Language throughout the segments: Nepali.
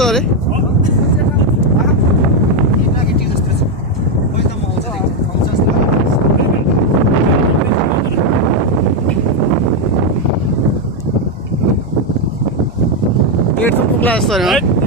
जस्तो अरे तेर्सो पुग्ला जस्तो अरे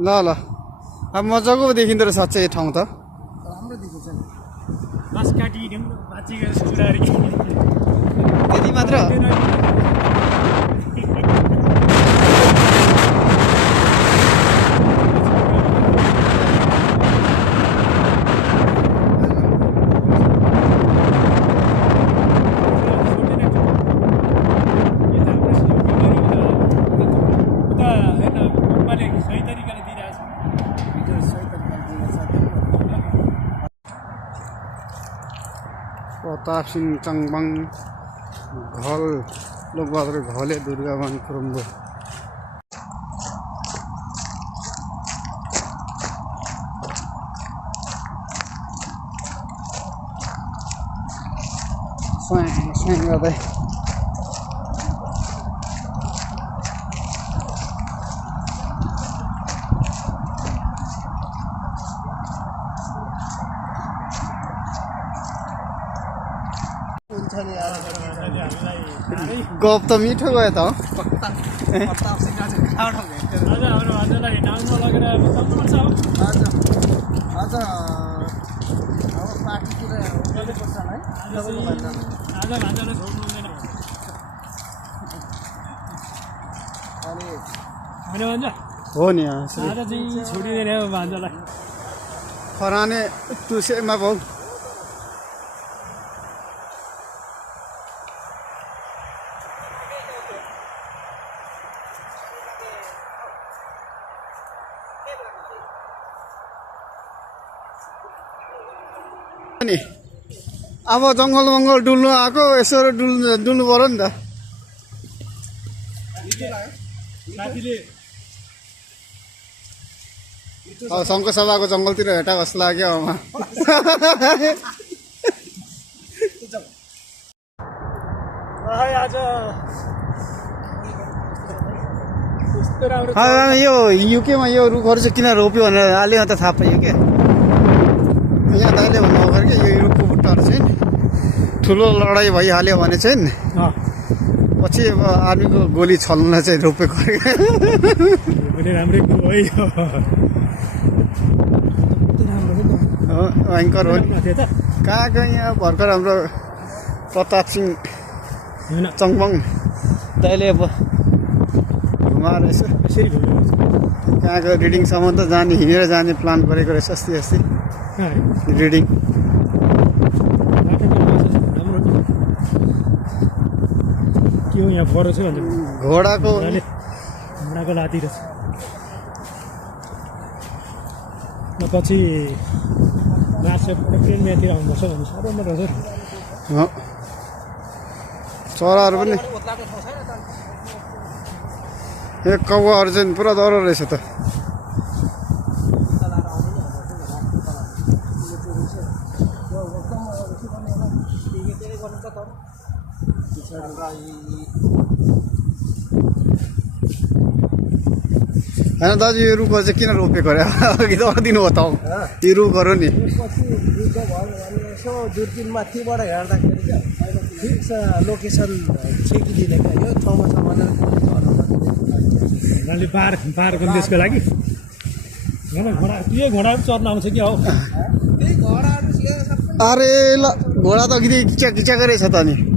ल ल अब मजाको देखिँदो रहेछ साँच्चै ठाउँ त राम्रो देखिन्छ नि बास काटिदिउँ माछीको सुरारी त्यति मात्र प्रताप सिंह चङबाङ घल लोकबहादुर घले दुर्गाबान खुरुम्बु स्वाङ गर्दै गफ त मिठो गयो त हो नि खराने टुसेमा भाउ अब जङ्गल मङ्गल डुल्नु आएको यसो डुल्नु पर्यो नि त शङ्कर सभाको जङ्गलतिर हेटा जस्तो लाग्यो यो युकेमा यो रुखहरू चाहिँ किन रोप्यो भनेर अलि त थाहा पाइयो क्या यहाँ दाइले भन्नु अगाडि क्या यो रुखको बुट्टाहरू चाहिँ ठुलो लडाइँ भइहाल्यो भने चाहिँ पछि अब आर्मीको गोली छल्नलाई चाहिँ रोपेको राम्रै कुरो है भयङ्कर हो नि कहाँ यहाँ भर्खर हाम्रो प्रताप सिंह चङबाङ दाइले अब घुमाएर यसो कहाँको रिडिङसम्म त जाने हिँडेर जाने प्लान गरेको रहेछ अस्ति रिडिङ के हो यहाँ फरो छ घोडाको लाती रहेछ पछि प्लेनतिर आउनुपर्छ भने साह्रो मात्र रहेछ चराहरू पनि यो कौवाहरू चाहिँ पुरा डर रहेछ त होइन दाजु यो रुखहरू चाहिँ किन रोपेको अरे अघि त दिनु हो त यो रुखहरू नि यसो दूरबीनमाथिबाट हेर्दाखेरि चाहिँ ठिक छ लोकेसन छेकिदिने क्या यो ठाउँमा छ भनेर पाहाडको देशको लागि घोडा चढ्न आउँछ कि हौ त्यही घोडा अरे ल घोडा त किचा किचा गरेछ त नि